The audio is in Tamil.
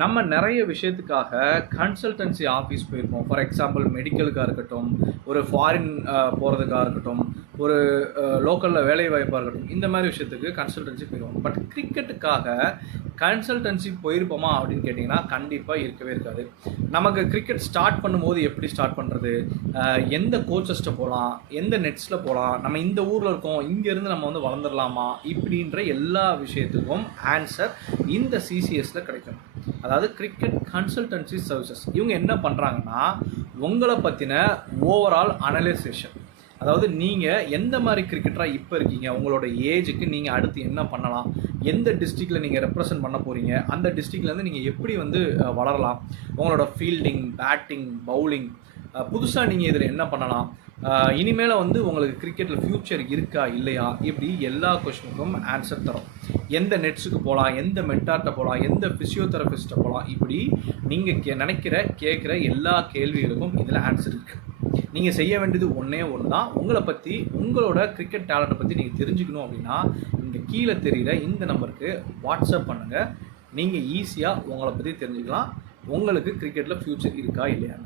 நம்ம நிறைய விஷயத்துக்காக கன்சல்டன்சி ஆஃபீஸ் போயிருப்போம். ஃபார் எக்ஸாம்பிள் மெடிக்கலுக்காக இருக்கட்டும், ஒரு ஃபாரின் போகிறதுக்காக இருக்கட்டும், ஒரு லோக்கலில் வேலைவாய்ப்பாக இருக்கட்டும், இந்த மாதிரி விஷயத்துக்கு கன்சல்டன்சி போயிடுவோம். பட் கிரிக்கெட்டுக்காக கன்சல்டன்சி போயிருப்போமா அப்படின்னு கேட்டிங்கன்னா கண்டிப்பாக இருக்கவே இருக்காது. நமக்கு கிரிக்கெட் ஸ்டார்ட் பண்ணும்போது எப்படி ஸ்டார்ட் பண்ணுறது, எந்த கோச்சஸ்ட்டை போகலாம், எந்த நெட்ஸில் போகலாம், நம்ம இந்த ஊரில் இருக்கோம், இங்கேருந்து நம்ம வந்து வளர்ந்துடலாமா, இப்படின்ற எல்லா விஷயத்துக்கும் ஆன்சர் இந்த சிசிஎஸில் கிடைக்கும். அதாவது கிரிக்கெட் கன்சல்டன்சி சர்வீசஸ். இவங்க என்ன பண்ணுறாங்கன்னா, உங்களை பற்றின ஓவரால் அனலைசேஷன், அதாவது நீங்கள் எந்த மாதிரி கிரிக்கெட்டராக இப்போ இருக்கீங்க, உங்களோட ஏஜுக்கு நீங்கள் அடுத்து என்ன பண்ணலாம், எந்த டிஸ்ட்ரிக்டில் நீங்கள் ரெப்ரசன்ட் பண்ண போகிறீங்க, அந்த டிஸ்ட்ரிக்ட்லேருந்து நீங்கள் எப்படி வந்து வளரலாம், உங்களோட ஃபீல்டிங், பேட்டிங், பவுலிங், புதுசாக நீங்கள் இதில் என்ன பண்ணலாம், இனிமேல் வந்து உங்களுக்கு கிரிக்கெட்டில் ஃப்யூச்சர் இருக்கா இல்லையா, இப்படி எல்லா கொஷனுக்கும் ஆன்சர் தரும். எந்த நெட்ஸுக்கு போகலாம், எந்த மென்டார்ட்ட போகலாம், எந்த ஃபிசியோதெரபிஸ்ட்டை போகலாம், இப்படி நீங்கள் நினைக்கிற கேட்குற எல்லா கேள்விகளுக்கும் இதில் ஆன்சர் இருக்குது. நீங்கள் செய்ய வேண்டியது ஒன்றே ஒன்று தான். உங்களை பற்றி, உங்களோட கிரிக்கெட் டேலண்ட்டை பற்றி நீங்கள் தெரிஞ்சுக்கணும் அப்படின்னா இங்கே கீழே தெரிகிற இந்த நம்பருக்கு வாட்ஸ்அப் பண்ணுங்கள். நீங்கள் ஈஸியாக உங்களை பற்றி தெரிஞ்சுக்கலாம், உங்களுக்கு கிரிக்கெட்டில் ஃப்யூச்சர் இருக்கா இல்லையா.